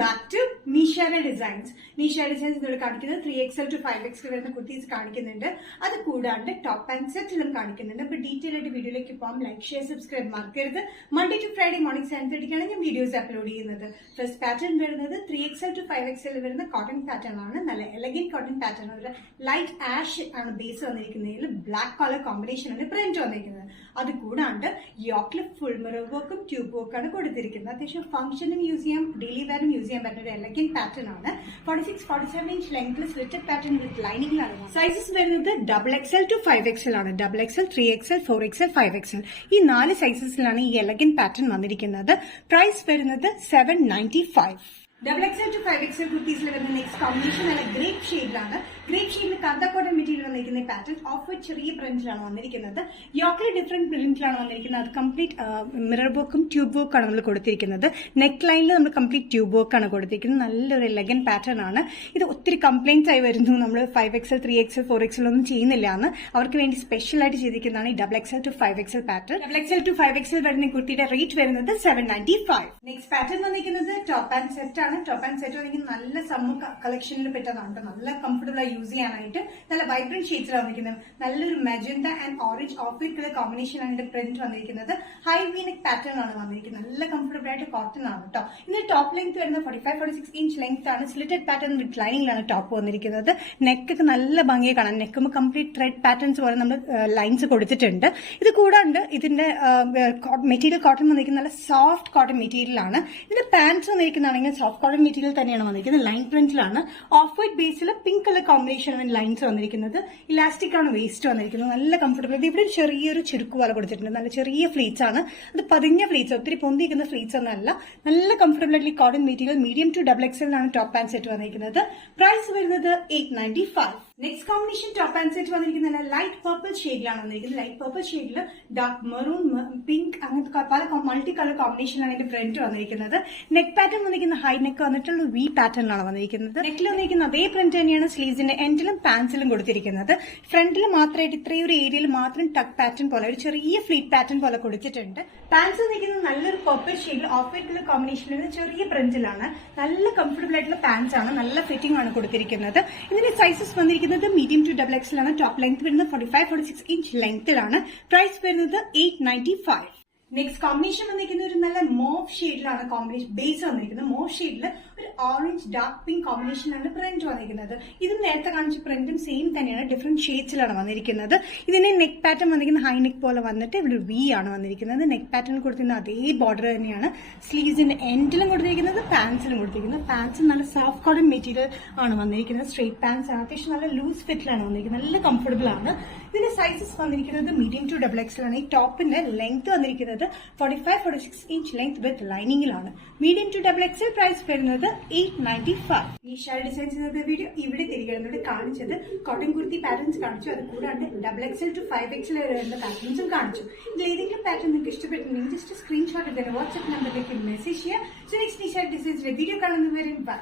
Back to Nishara designs. Nishara designs ഇവിടെ കാണിക്കുന്നത് 3XL to 5XL വരുന്ന കുർത്തീസ് കാണിക്കുന്നുണ്ട്. അത് കൂടാണ്ട് ടോപ്പ് ആൻഡ് സെറ്റിലും കാണിക്കുന്നുണ്ട്. അപ്പൊ ഡീറ്റെയിൽ ആയിട്ട് വീഡിയോയിലേക്ക് പോകാം. ലൈക്ക്, ഷെയർ, സബ്സ്ക്രൈബ് മറക്കരുത്. മൺഡേ ടു ഫ്രൈഡേ മോർണിംഗ് 7:30 ഞാൻ വീഡിയോസ് അപ്ലോഡ് ചെയ്യുന്നത്. ഫസ്റ്റ് പാറ്റേൺ വരുന്നത് 3XL to 5XL വരുന്ന കോട്ടൺ പാറ്റേൺ ആണ്. നല്ല എലഗന്റ് കോട്ടൺ പാറ്റേൺ. ഒരു ലൈറ്റ് ആഷ് ആണ് ബേസ് വന്നിരിക്കുന്നതിൽ ബ്ലാക്ക് കളർ കോമ്പിനേഷൻ ആണ് പ്രിന്റ് വന്നിരിക്കുന്നത്. അത് കൂടാണ്ട് യോക്കിൽ ഫുൾ മിറർ വർക്കും ട്യൂബ് വർക്കാണ് കൊടുത്തിരിക്കുന്നത്. അത്യാവശ്യം ഫംഗ്ഷനും യൂസ് ചെയ്യാം, ഡെയിലി വെയറും യൂസ് ചെയ്യാൻ പറ്റുന്ന ഒരു എലഗന്റ് പാറ്റേൺ ആണ്. 46-47 ഇഞ്ച് ലെങ്ത്തിൽ സ്ലിറ്റഡ് പാറ്റേൺ വിത്ത് ലൈനിങ്ങിലാണ്. സൈസസ് വരുന്നത് XXL to 5XL ആണ്. XXL, 3XL, 4XL, 5XL ഈ 4 സൈസസിലാണ് ഈ എലഗന്റ് പാറ്റേൺ വന്നിരിക്കുന്നത്. പ്രൈസ് വരുന്നത് 795. XXL to 5XL കുർത്തീസിൽ വരുന്ന നെക്സ്റ്റ് കോമ്പിനേഷൻ നല്ല ഗ്രേപ്പ് ഷെയ്ഡിലാണ്. ഗ്രേപ്പ് ഷെയ്ഡിൽ കന്ത കോട്ടൺ മെറ്റീരിയൽ വന്നിരിക്കുന്ന പാറ്റേൺ ഓഫ് വൈറ്റ് ചെറിയ പ്രിന്റിലാണ് വന്നിരിക്കുന്നത്. യോക്കിൽ ഡിഫറെന്റ് പ്രിന്റിലാണ് വന്നിരിക്കുന്നത്. അത് കംപ്ലീറ്റ് മിറർ വർക്കും ട്യൂബ് വർക്കാണ് നമ്മൾ കൊടുത്തിരിക്കുന്നത്. നെക്ക് ലൈനിൽ നമ്മൾ കംപ്ലീറ്റ് ട്യൂബ് വർക്കാണ് കൊടുത്തിരിക്കുന്നത്. നല്ലൊരു എലഗന്റ് പാറ്റേൺ ആണ്. ഇത് ഒത്തിരി കംപ്ലൈന്റ്സ് ആയി വരുന്നു, നമ്മൾ 5XL, 3XL, 4XL ഒന്നും ചെയ്യുന്നില്ല എന്ന്. അവർക്ക് വേണ്ടി സ്പെഷ്യൽ ആയിട്ട് ചെയ്തിരിക്കുന്നതാണ് ഈ XXL to 5XL pattern. XXL to 5XL വരുന്ന കുർത്തിയുടെ റേറ്റ് വരുന്നത് 795. നെക്സ്റ്റ് പാറ്റേൺ വന്നിരിക്കുന്നത് ടോപ്പ് ആൻഡ് സെറ്റ് ആണ്. ടോപ്പ് ആൻഡ് സെറ്റ് വന്നിരിക്കുന്നത് നല്ല സമ്മർ കളക്ഷനിൽ പെട്ടതാണ്. നല്ല കംഫർട്ടബിൾ ആയി യൂസ് ചെയ്യാനായിട്ട് നല്ല വൈബ്രന്റ് ഷെയ്ഡ്സിലാണ് വന്നിരിക്കുന്നത്. നല്ലൊരു magenta and orange of white colour combination ആണ് ഇതിന്റെ പ്രിന്റ് വന്നിരിക്കുന്നത്. ഹൈ വി നെക്ക് പാറ്റേൺ ആണ് വന്നിരിക്കുന്നത്. നല്ല കംഫർട്ടബിൾ ആയിട്ട് കോട്ടൺ ആണ് കേട്ടോ. ഇതിന്റെ ടോപ്പ് ലെങ്ത് വരുന്നത് 45-46 ഇഞ്ച് ലെങ്ത് ആണ്. സ്ലിറ്റഡ് പാറ്റേൺ വിത്ത് ലൈനിങ്ങിലാണ് ടോപ്പ് വന്നിരിക്കുന്നത്. നെക്കൊക്കെ നല്ല ഭംഗിയെ കാണാം. നെക്കുമ്പോൾ കംപ്ലീറ്റ് ത്രെഡ് പാറ്റേൺസ് പോലെ നമ്മൾ ലൈൻസ് കൊടുത്തിട്ടുണ്ട്. ഇത് കൂടാണ്ട് ഇതിന്റെ മെറ്റീരിയൽ കോട്ടൺ വന്നിരിക്കുന്നത് നല്ല സോഫ്റ്റ് കോട്ടൺ മെറ്റീരിയൽ ആണ്. ഇതിന്റെ പാന്റ്സ് വന്നിരിക്കുന്നതാണെങ്കിൽ സോഫ്റ്റ് കോട്ടൺ മെറ്റീരിയൽ തന്നെയാണ് വന്നിരിക്കുന്നത്. Line പ്രിന്റിലാണ്. Of white Basil pink colour combination lines വന്നിരിക്കുന്നത്. ഇലാസ്റ്റിക് ആണ് വേസ്റ്റ് വന്നിരിക്കുന്നത്. നല്ല കംഫർട്ടബിൾ. ഇവിടെ ഒരു ചെറിയൊരു ചുരുക്ക് പോലെ കൊടുത്തിട്ടുണ്ട്. നല്ല ചെറിയ ഫ്ലീറ്റ്സ് ആണ്. അത് പതിഞ്ഞ ഫ്ലീറ്റ്സ്, ഒത്തിരി പൊന്തിക്കുന്ന ഫ്ലീറ്റ്സ് ഒന്നും അല്ല. നല്ല കംഫർട്ടബിൾ ആയിട്ട് cotton material medium to XXL ആണ് ടോപ്പ് ആൻഡ് സെറ്റ് വന്നിരിക്കുന്നത്. പ്രൈസ് വരുന്നത് 895. Next combination top and set വന്നിരിക്കുന്നത് ലൈറ്റ് പർപ്പിൾ ഷെയ്ഡിലാണ് വന്നിരിക്കുന്നത്. ലൈറ്റ് പർപ്പിൾ ഷെയ്ഡിൽ ഡാർക്ക് മെറൂൺ, പിങ്ക് അങ്ങനത്തെ പല മൾട്ടി കളർ കോമ്പിനേഷനാണ് ഇതിന്റെ പ്രിന്റ് വന്നിരിക്കുന്നത്. നെക്ക് പാറ്റേൺ വന്നിരിക്കുന്ന ഹൈ നെക്ക് വന്നിട്ടുള്ള വി പാറ്റേണിലാണ് വന്നിരിക്കുന്നത്. നെക്കിൽ വന്നിരിക്കുന്ന അതേ പ്രിന്റ് തന്നെയാണ് സ്ലീവ്സിന്റെ എൻഡിലും പാൻസിലും കൊടുത്തിരിക്കുന്നത്. ഫ്രണ്ടിൽ മാത്രമായിട്ട് ഇത്രയും ഒരു ഏരിയയിൽ മാത്രം ടക്ക് പാറ്റേൺ പോലെ ഒരു ചെറിയ ഫ്ലീറ്റ് പാറ്റേൺ പോലെ കൊടുത്തിട്ടുണ്ട്. പാൻസ് വന്നിരിക്കുന്നത് നല്ലൊരു പർപ്പിൾ ഷെയ്ഡിൽ ഓഫ് വൈറ്റ് കളർ കോമ്പിനേഷനിൽ ചെറിയ പ്രിന്റിലാണ്. നല്ല കംഫർട്ടബിൾ ആയിട്ടുള്ള പാൻസ് ആണ്. നല്ല ഫിറ്റിംഗ് ആണ് കൊടുത്തിരിക്കുന്നത്. ഇതിന്റെ സൈസസ് വന്നിരിക്കുന്നത് മീഡിയം ടു XXL ആണ്. ടോപ്പ് ലെങ്ത് വരുന്നത് 45-46 ഇഞ്ച് ലെങ്ത്തിലാണ്. പ്രൈസ് വരുന്നത് 895. നെക്സ്റ്റ് കോമ്പിനേഷൻ വന്നിരിക്കുന്ന ഒരു നല്ല മോവ് ഷെയ്ഡിലാണ് കോമ്പിനേഷൻ ബേസ് വന്നിരിക്കുന്നത്. മോവ് ഷെയ്ഡിൽ ഒരു ഓറഞ്ച് ഡാർക്ക് പിങ്ക് കോമ്പിനേഷനാണ് പ്രിന്റ് വന്നിരിക്കുന്നത്. ഇതും നേരത്തെ കാണിച്ച പ്രിന്റും സെയിം തന്നെയാണ്, ഡിഫറെന്റ് ഷെയ്ഡ്സിലാണ് വന്നിരിക്കുന്നത്. ഇതിന്റെ നെക്ക് പാറ്റേൺ വന്നിരിക്കുന്ന ഹൈ നെക്ക് പോലെ വന്നിട്ട് ഇവിടെ ഒരു വി ആണ് വന്നിരിക്കുന്നത്. നെക്ക് പാറ്റേൺ കൊടുത്തിരുന്ന അതേ ബോർഡർ തന്നെയാണ് സ്ലീവ്സിന്റെ എൻഡിലും കൊടുത്തിരിക്കുന്നത്, പാൻസിലും കൊടുത്തിരിക്കുന്നത്. പാൻസ് നല്ല സോഫ്റ്റ് കോട്ടൺ മെറ്റീരിയൽ ആണ് വന്നിരിക്കുന്നത്. സ്ട്രെയിറ്റ് പാൻസ് ആണ്. അത്യാവശ്യം നല്ല ലൂസ് ഫിറ്റിലാണ് വന്നിരിക്കുന്നത്. നല്ല കംഫർട്ടബിൾ ആണ്. ഇതിന്റെ സൈസസ് വന്നിരിക്കുന്നത് മീഡിയം ടു XXL ആണ്. ഈ ടോപ്പിന്റെ ലെങ്ത് വന്നിരിക്കുന്നത് 45-46 ഇഞ്ച് ലെങ്ത് വിത്ത് ലൈനിങ്ങിലാണ്. Medium to XXL. പ്രൈസ് വരുന്നത് 895. ഈ ഷാൾ ഡിസൈൻസ് ഇന്നത്തെ വീഡിയോ ഇവിടെ തിരികെ കാണിച്ചത് കോട്ടൺ കുർത്തി പാറ്റേൺസ് കാണിച്ചു. അത് കൂടാണ്ട് XXL to 5XL വരുന്ന പാറ്റേൺസും കാണിച്ചു. ഇതിൽ ഏതെങ്കിലും പാറ്റേൺ നിങ്ങൾക്ക് ഇഷ്ടപ്പെട്ടിട്ടുണ്ടെങ്കിൽ ജസ്റ്റ് സ്ക്രീൻഷോട്ട് എടുത്ത് വാട്സ്ആപ്പ് നമ്പറിലേക്ക് മെസ്സേജ് ചെയ്യുക. സോ നെക്സ്റ്റ് ഈ ഷാൾ ഡിസൈൻസിലെ വീഡിയോ കാണുന്നവരെ ബൈ.